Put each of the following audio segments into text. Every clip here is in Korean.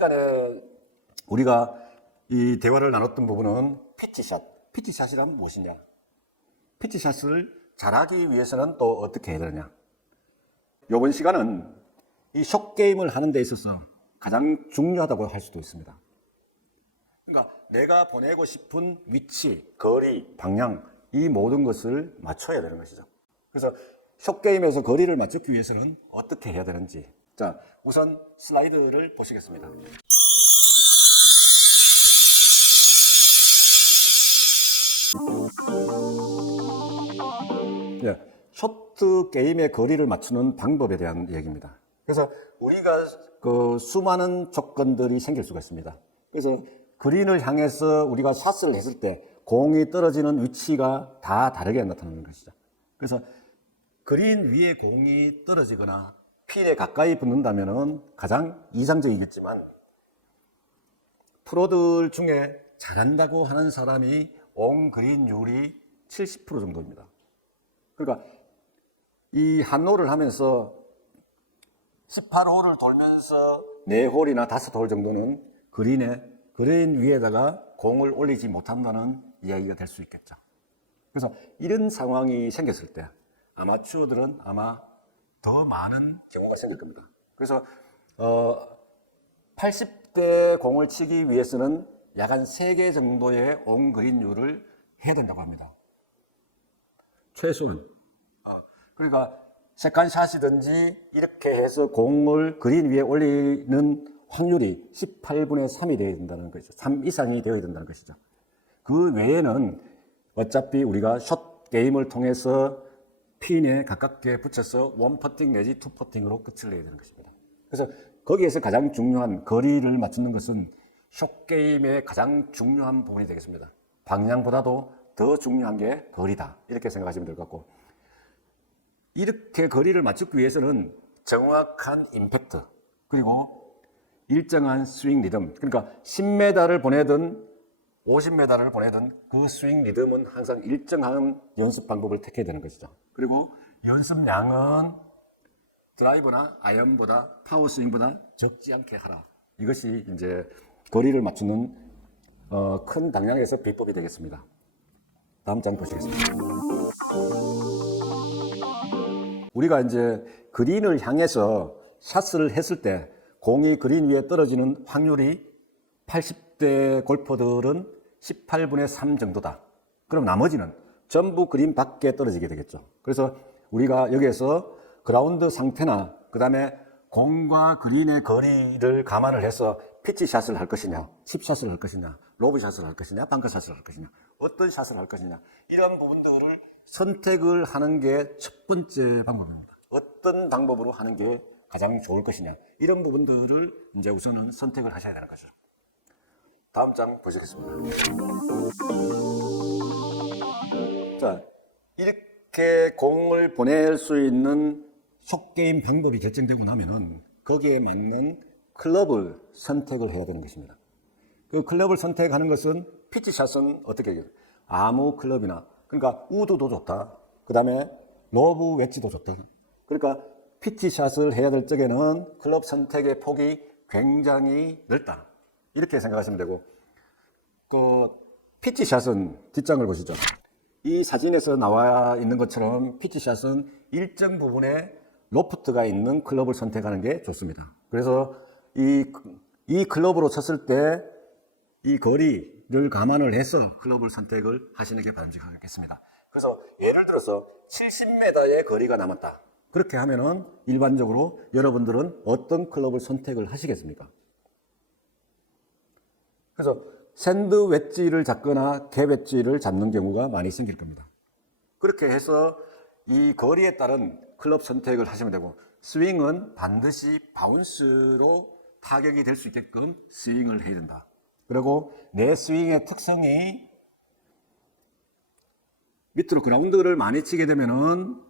시간에 우리가 이 대화를 나눴던 부분은 피치샷. 피치샷이란 무엇이냐? 피치샷을 잘하기 위해서는 또 어떻게 해야 되느냐? 이번 시간은 이 숏게임을 하는 데 있어서 가장 중요하다고 할 수도 있습니다. 그러니까 내가 보내고 싶은 위치, 거리, 방향, 이 모든 것을 맞춰야 되는 것이죠. 그래서 숏게임에서 거리를 맞추기 위해서는 어떻게 해야 되는지. 자, 우선 슬라이드를 보시겠습니다. 네, 쇼트 게임의 거리를 맞추는 방법에 대한 얘기입니다. 그래서 우리가 그 수많은 조건들이 생길 수가 있습니다. 그래서 그린을 향해서 우리가 샷을 했을 때 공이 떨어지는 위치가 다 다르게 나타나는 것이죠. 그래서 그린 위에 공이 떨어지거나 핀에 가까이 붙는다면 가장 이상적이겠지만 프로들 중에 잘한다고 하는 사람이 온 그린율이 70% 정도입니다. 그러니까 이 한 홀을 하면서 18홀을 돌면서 4홀이나 5홀 정도는 그린 위에다가 공을 올리지 못한다는 이야기가 될 수 있겠죠. 그래서 이런 상황이 생겼을 때 아마추어들은 아마 더 많은 경우가 생길 겁니다. 그래서 80대 공을 치기 위해서는 약 한 3개 정도의 온그린율을 해야 된다고 합니다. 최소는. 그러니까 세컨샷이든지 이렇게 해서 공을 그린 위에 올리는 확률이 18분의 3이 되어야 된다는 것이죠. 3 이상이 되어야 된다는 것이죠. 그 외에는 어차피 우리가 숏 게임을 통해서 핀에 가깝게 붙여서 원 퍼팅 내지 투 퍼팅으로 끝을 내야 되는 것입니다. 그래서 거기에서 가장 중요한 거리를 맞추는 것은 숏 게임의 가장 중요한 부분이 되겠습니다. 방향보다도 더 중요한 게 거리다. 이렇게 생각하시면 될 것 같고, 이렇게 거리를 맞추기 위해서는 정확한 임팩트, 그리고 일정한 스윙 리듬, 그러니까 10m를 보내든 50m를 보내든 그 스윙 리듬은 항상 일정한 연습 방법을 택해야 되는 것이죠. 그리고 연습량은 드라이버나 아이언보다 파워 스윙보다 적지 않게 하라. 이것이 이제 거리를 맞추는 큰 방향에서 비법이 되겠습니다. 다음 장 보시겠습니다. 우리가 이제 그린을 향해서 샷을 했을 때 공이 그린 위에 떨어지는 확률이 80대 골퍼들은 18분의 3 정도다. 그럼 나머지는 전부 그린 밖에 떨어지게 되겠죠. 그래서 우리가 여기에서 그라운드 상태나 그 다음에 공과 그린의 거리를 감안을 해서 피치샷을 할 것이냐, 칩샷을 할 것이냐, 로브샷을 할 것이냐, 벙커샷을 할 것이냐, 어떤 샷을 할 것이냐, 이런 부분들을 선택을 하는 게 첫 번째 방법입니다. 어떤 방법으로 하는 게 가장 좋을 것이냐, 이런 부분들을 이제 우선은 선택을 하셔야 되는 거죠. 다음 장 보시겠습니다. 자, 이렇게 공을 보낼 수 있는 숏게임 방법이 결정되고 나면은 거기에 맞는 클럽을 선택을 해야 되는 것입니다. 그 클럽을 선택하는 것은 피치샷은 어떻게 해요? 아무 클럽이나, 그러니까 우드도 좋다. 그 다음에 로브 웨지도 좋다. 그러니까 피치샷을 해야 될 적에는 클럽 선택의 폭이 굉장히 넓다. 이렇게 생각하시면 되고, 그 피치샷은 뒷장을 보시죠. 이 사진에서 나와 있는 것처럼 피치샷은 일정 부분에 로프트가 있는 클럽을 선택하는 게 좋습니다. 그래서 이 클럽으로 쳤을 때 이 거리를 감안을 해서 클럽을 선택을 하시는 게 바람직하겠습니다. 그래서 예를 들어서 70m의 거리가 남았다. 그렇게 하면은 일반적으로 여러분들은 어떤 클럽을 선택을 하시겠습니까? 그래서 샌드 웨지를 잡거나 개 웨지를 잡는 경우가 많이 생길 겁니다. 그렇게 해서 이 거리에 따른 클럽 선택을 하시면 되고, 스윙은 반드시 바운스로 타격이 될 수 있게끔 스윙을 해야 된다. 그리고 내 스윙의 특성이 밑으로 그라운드를 많이 치게 되면은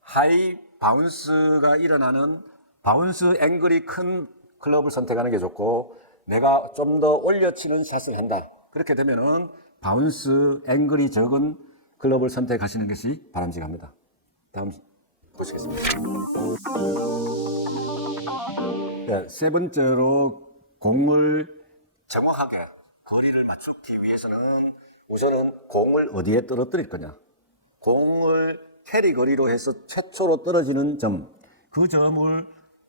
하이 바운스가 일어나는 바운스 앵글이 큰 클럽을 선택하는 게 좋고, 내가 좀 더 올려치는 샷을 한다. 그렇게 되면은 바운스 앵글이 적은 클럽을 선택하시는 것이 바람직합니다. 다음 보시겠습니다. 네, 세 번째로 공을 정확하게 거리를 맞추기 위해서는 우선은 공을 어디에 떨어뜨릴 거냐. 공을 캐리 거리로 해서 최초로 떨어지는 점, 그 점을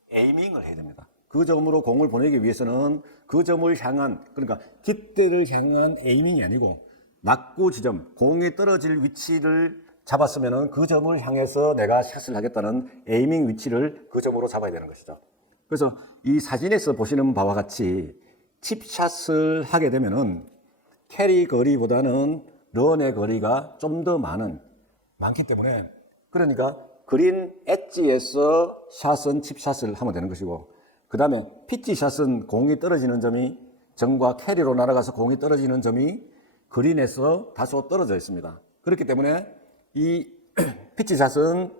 에이밍을 해야 됩니다. 그 점으로 공을 보내기 위해서는 그 점을 향한, 그러니까 깃대를 향한 에이밍이 아니고 낙구 지점, 공이 떨어질 위치를 잡았으면 그 점을 향해서 내가 샷을 하겠다는 에이밍 위치를 그 점으로 잡아야 되는 것이죠. 그래서 이 사진에서 보시는 바와 같이 칩샷을 하게 되면은 캐리 거리보다는 런의 거리가 좀 더 많기 때문에, 그러니까 그린 엣지에서 샷은 칩샷을 하면 되는 것이고, 그 다음에 피치샷은 공이 떨어지는 점이 정과 캐리로 날아가서 공이 떨어지는 점이 그린에서 다소 떨어져 있습니다. 그렇기 때문에 이 피치샷은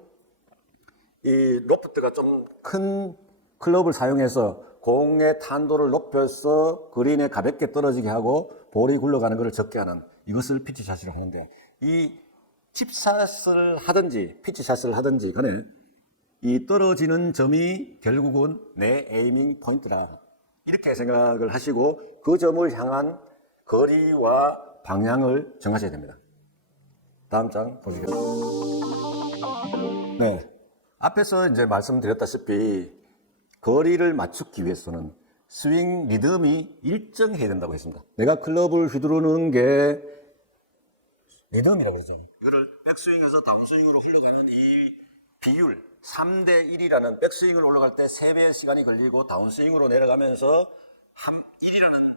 이 로프트가 좀 큰 클럽을 사용해서 공의 탄도를 높여서 그린에 가볍게 떨어지게 하고 볼이 굴러가는 것을 적게 하는, 이것을 피치샷이라고 하는데, 이 칩샷을 하든지 피치샷을 하든지 간에 이 떨어지는 점이 결국은 내 에이밍 포인트라, 이렇게 생각을 하시고 그 점을 향한 거리와 방향을 정하셔야 됩니다. 다음 장 보시겠습니다. 네, 앞에서 이제 말씀드렸다시피 거리를 맞추기 위해서는 스윙 리듬이 일정해야 된다고 했습니다. 내가 클럽을 휘두르는 게 리듬이라고 그러죠. 이거를 백스윙에서 다운스윙으로 흘러가는 이 비율, 3대 1이라는, 백스윙을 올라갈 때 3배의 시간이 걸리고 다운스윙으로 내려가면서 1이라는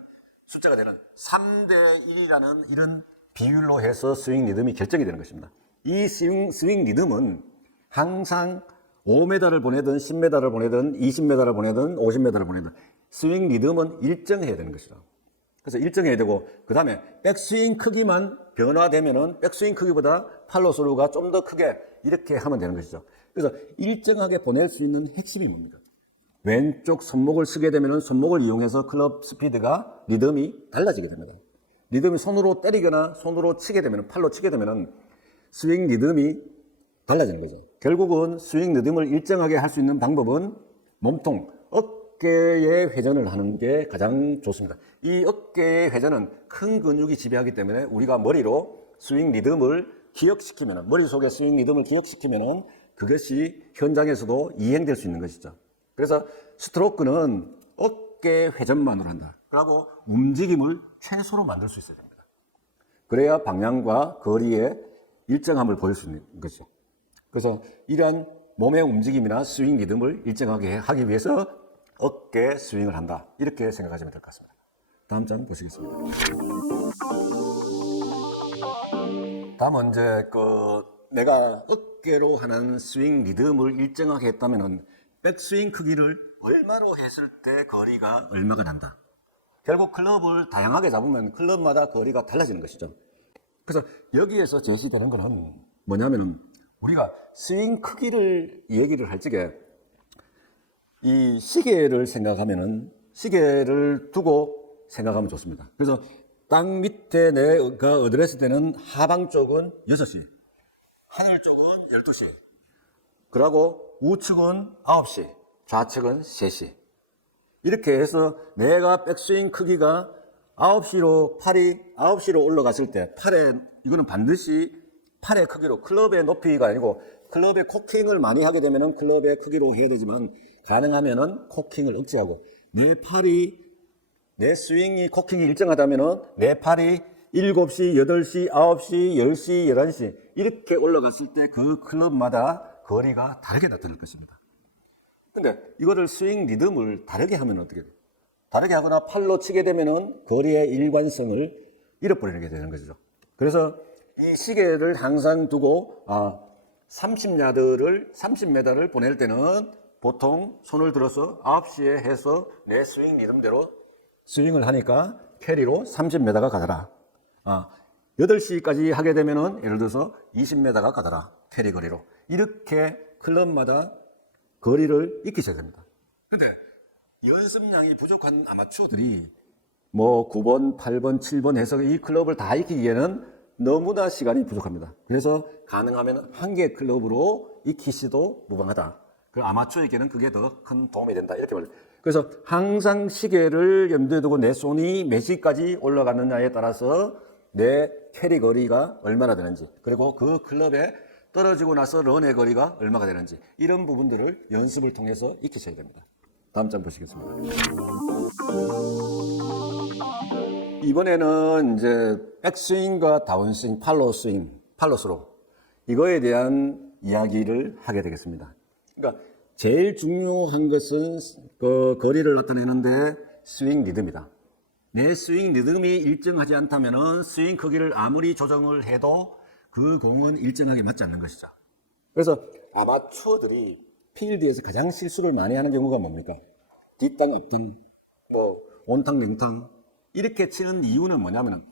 숫자가 되는 3대 1이라는 이런 비율로 해서 스윙 리듬이 결정이 되는 것입니다. 이 스윙 리듬은 항상 5m를 보내든 10m를 보내든 20m를 보내든 50m를 보내든 스윙 리듬은 일정해야 되는 것이죠. 그래서 일정해야 되고, 그 다음에 백스윙 크기만 변화되면은 백스윙 크기보다 팔로스루가 좀 더 크게 이렇게 하면 되는 것이죠. 그래서 일정하게 보낼 수 있는 핵심이 뭡니까? 왼쪽 손목을 쓰게 되면은 손목을 이용해서 클럽 스피드가 리듬이 달라지게 됩니다. 리듬이 손으로 때리거나 손으로 치게 되면, 팔로 치게 되면은 스윙 리듬이 달라지는 거죠. 결국은 스윙 리듬을 일정하게 할 수 있는 방법은 몸통, 어깨의 회전을 하는 게 가장 좋습니다. 이 어깨의 회전은 큰 근육이 지배하기 때문에 우리가 머리로 스윙 리듬을 기억시키면, 머릿속에 스윙 리듬을 기억시키면 그것이 현장에서도 이행될 수 있는 것이죠. 그래서 스트로크는 어깨 회전만으로 한다. 그리고 움직임을 최소로 만들 수 있어야 됩니다. 그래야 방향과 거리의 일정함을 보일 수 있는 것이죠. 그래서 이러한 몸의 움직임이나 스윙 리듬을 일정하게 하기 위해서 어깨 스윙을 한다, 이렇게 생각하시면 될 것 같습니다. 다음 장 보시겠습니다. 다음은 이제 내가 어깨로 하는 스윙 리듬을 일정하게 했다면은 백스윙 크기를 얼마로 했을 때 거리가 얼마가 난다. 결국 클럽을 다양하게 잡으면 클럽마다 거리가 달라지는 것이죠. 그래서 여기에서 제시되는 것은 뭐냐면은, 우리가 스윙 크기를 얘기를 할 적에 이 시계를 생각하면은 시계를 두고 생각하면 좋습니다. 그래서 땅 밑에 내가 어드레스 때는 하방 쪽은 6시, 하늘 쪽은 12시, 그리고 우측은 9시, 좌측은 3시. 이렇게 해서 내가 백스윙 크기가 9시로, 팔이 9시로 올라갔을 때, 이거는 반드시 팔의 크기로, 클럽의 높이가 아니고, 클럽의 코킹을 많이 하게 되면은 클럽의 크기로 해야 되지만, 가능하면은 코킹을 억제하고, 내 스윙이 코킹이 일정하다면은 내 팔이 7시, 8시, 9시, 10시, 11시 이렇게 올라갔을 때 그 클럽마다 거리가 다르게 나타날 것입니다. 근데 이거를 스윙 리듬을 다르게 하면 어떻게 돼요? 다르게 하거나 팔로 치게 되면은 거리의 일관성을 잃어버리게 되는 것이죠. 그래서 이 시계를 항상 두고 30m를 보낼 때는 보통 손을 들어서 9시에 해서 내 스윙 리듬대로 스윙을 하니까 캐리로 30m가 가더라. 8시까지 하게 되면은 예를 들어서 20m가 가더라. 캐리 거리로. 이렇게 클럽마다 거리를 익히셔야 됩니다. 근데 연습량이 부족한 아마추어들이 9번, 8번, 7번 해서 이 클럽을 다 익히기에는 너무나 시간이 부족합니다. 그래서 가능하면 한 개 클럽으로 익히시도 무방하다. 그 아마추어에게는 그게 더 큰 도움이 된다. 이렇게 말해요. 그래서 항상 시계를 염두에 두고 내 손이 몇 시까지 올라갔느냐에 따라서 내 캐리 거리가 얼마나 되는지, 그리고 그 클럽에 떨어지고 나서 런의 거리가 얼마가 되는지, 이런 부분들을 연습을 통해서 익히셔야 됩니다. 다음 장 보시겠습니다. 이번에는 이제 백스윙과 다운스윙, 팔로우 스윙, 팔로우 스로우, 이거에 대한 이야기를 하게 되겠습니다. 그러니까 제일 중요한 것은 그 거리를 나타내는데 스윙 리듬이다. 내 스윙 리듬이 일정하지 않다면 스윙 크기를 아무리 조정을 해도 그 공은 일정하게 맞지 않는 것이죠. 그래서 아마추어들이 필드에서 가장 실수를 많이 하는 경우가 뭡니까? 뒷땅, 앞땅, 온탕, 냉탕 이렇게 치는 이유는 뭐냐면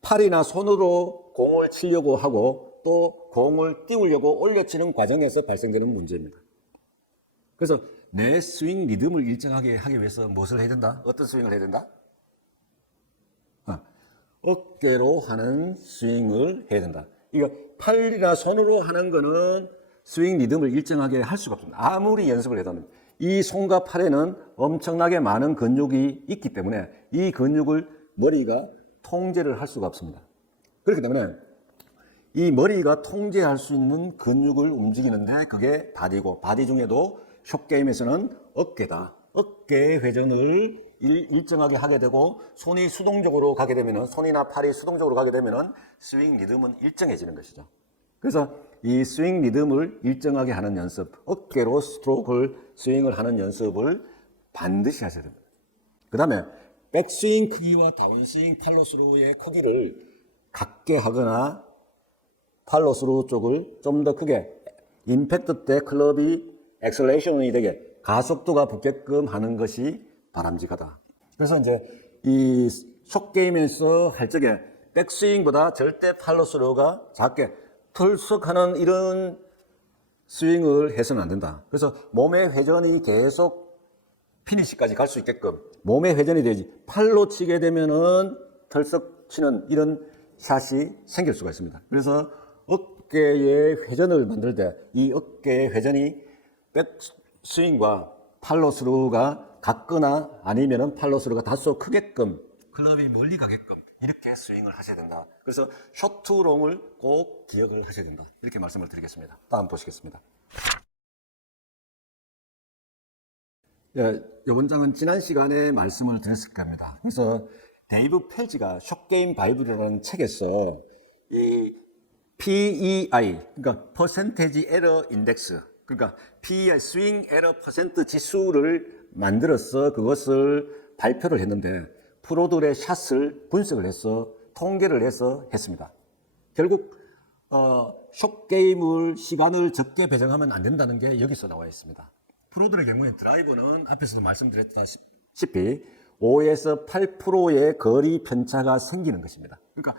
팔이나 손으로 공을 치려고 하고 또 공을 띄우려고 올려치는 과정에서 발생되는 문제입니다. 그래서 내 스윙 리듬을 일정하게 하기 위해서 무엇을 해야 된다? 어떤 스윙을 해야 된다? 어깨로 하는 스윙을 해야 된다. 이거 팔이나 손으로 하는 거는 스윙 리듬을 일정하게 할 수가 없습니다. 아무리 연습을 해도 이 손과 팔에는 엄청나게 많은 근육이 있기 때문에 이 근육을 머리가 통제를 할 수가 없습니다. 그렇기 때문에 이 머리가 통제할 수 있는 근육을 움직이는데 그게 바디고, 바디 중에도 숏게임에서는 어깨다. 어깨 회전을 일정하게 하게 되고 손이 수동적으로 가게 되면은, 손이나 팔이 수동적으로 가게 되면은 스윙 리듬은 일정해지는 것이죠. 그래서 이 스윙 리듬을 일정하게 하는 연습, 어깨로 스트로크를 스윙을 하는 연습을 반드시 하셔야 됩니다. 그 다음에 백스윙 크기와 다운스윙 팔로스루의 크기를 같게 하거나 팔로스루 쪽을 좀 더 크게, 임팩트 때 클럽이 엑셀레이션이 되게 가속도가 붙게끔 하는 것이 바람직하다. 그래서 이제 이 숏게임에서 할 적에 백스윙보다 절대 팔로스루가 작게 털썩하는 이런 스윙을 해서는 안 된다. 그래서 몸의 회전이 계속 피니시까지 갈 수 있게끔 몸의 회전이 되지, 팔로 치게 되면은 털썩 치는 이런 샷이 생길 수가 있습니다. 그래서 어깨의 회전을 만들 때 이 어깨의 회전이 백스윙과 팔로스루가 같거나 아니면은 팔로스루가 다소 크게끔, 클럽이 멀리 가게끔 이렇게 스윙을 하셔야 된다. 그래서 숏투롱을 꼭 기억을 하셔야 된다. 이렇게 말씀을 드리겠습니다. 다음 보시겠습니다. 이번 장은 지난 시간에 말씀을 드렸을 겁니다. 그래서 데이브 펠지가 숏게임 바이블이라는 책에서 이 PEI, 그러니까 퍼센테지 에러 인덱스, 그러니까 PEI 스윙 에러 퍼센트 지수를 만들어서 그것을 발표를 했는데 프로들의 샷을 분석을 해서 통계를 해서 했습니다. 결국 숏게임을 시간을 적게 배정하면 안 된다는 게 여기서 나와 있습니다. 프로들의 경우에 드라이버는 앞에서도 말씀드렸다시피 5에서 8%의 거리 편차가 생기는 것입니다. 그러니까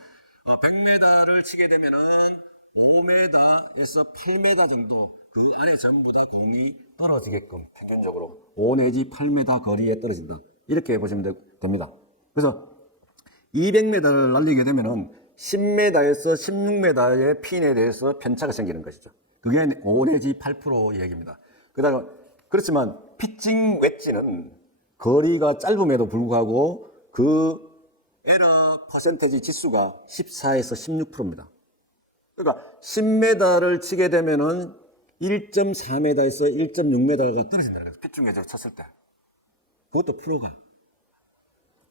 100m를 치게 되면은 5m에서 8m 정도 그 안에 전부 다 공이 떨어지게끔 평균적으로 5 내지 8m 거리에 떨어진다. 이렇게 보시면 됩니다. 그래서 200m를 날리게 되면은 10m에서 16m의 핀에 대해서 편차가 생기는 것이죠. 그게 5 내지 8% 얘기입니다. 그렇지만 피칭 웨지는 거리가 짧음에도 불구하고 그 에러 퍼센테지 지수가 14에서 16%입니다. 그러니까 10m를 치게 되면은 1.4m에서 1.6m가 떨어진다는 거예요. 피칭 웨지를 쳤을 때. 그것도 프로가.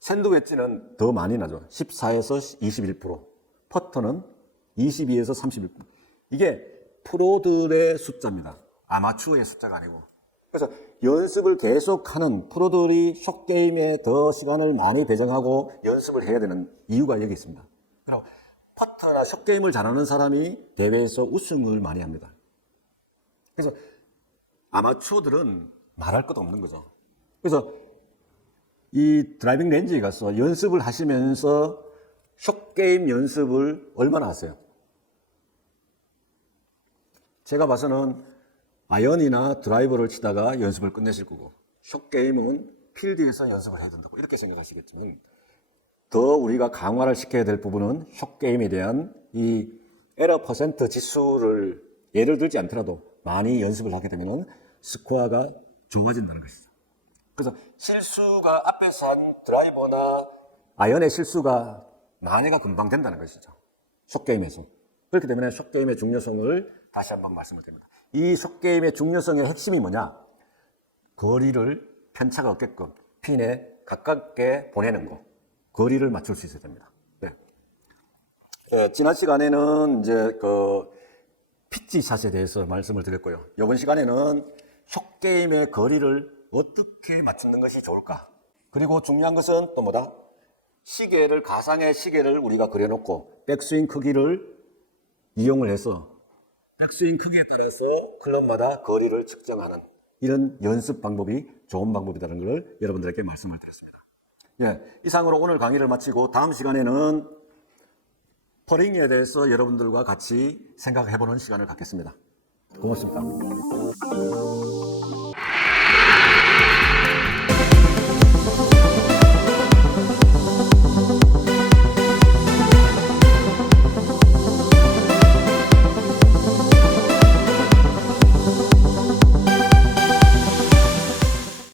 샌드 웨지는 더 많이 나죠. 14에서 21%. 퍼터는 22에서 31%. 이게 프로들의 숫자입니다. 아마추어의 숫자가 아니고. 그래서 연습을 계속하는 프로들이 숏게임에 더 시간을 많이 배정하고 연습을 해야 되는 이유가 여기 있습니다. 그리고 퍼터나 숏게임을 잘하는 사람이 대회에서 우승을 많이 합니다. 그래서 아마추어들은 말할 것도 없는 거죠. 그래서 이 드라이빙 렌지에 가서 연습을 하시면서 숏게임 연습을 얼마나 하세요? 제가 봐서는 아이언이나 드라이버를 치다가 연습을 끝내실 거고, 숏게임은 필드에서 연습을 해야 된다고 이렇게 생각하시겠지만, 더 우리가 강화를 시켜야 될 부분은 숏게임에 대한 이 에러 퍼센트 지수를 예를 들지 않더라도 많이 연습을 하게 되면 스코어가 좋아진다는 것이죠. 그래서 실수가 앞에서 한 드라이버나 아이언의 실수가 만회가 금방 된다는 것이죠. 숏게임에서. 그렇기 때문에 숏게임의 중요성을 다시 한번 말씀을 드립니다. 이 숏게임의 중요성의 핵심이 뭐냐? 거리를 편차가 없게끔 핀에 가깝게 보내는 거. 거리를 맞출 수 있어야 됩니다. 네. 네, 지난 시간에는 이제 피치샷에 대해서 말씀을 드렸고요. 이번 시간에는 숏게임의 거리를 어떻게 맞추는 것이 좋을까? 그리고 중요한 것은 또 뭐다? 시계를, 가상의 시계를 우리가 그려놓고 백스윙 크기를 이용을 해서 백스윙 크기에 따라서 클럽마다 거리를 측정하는 이런 연습 방법이 좋은 방법이라는 것을 여러분들에게 말씀을 드렸습니다. 예, 이상으로 오늘 강의를 마치고 다음 시간에는 퍼링에 대해서 여러분들과 같이 생각해보는 시간을 갖겠습니다. 고맙습니다.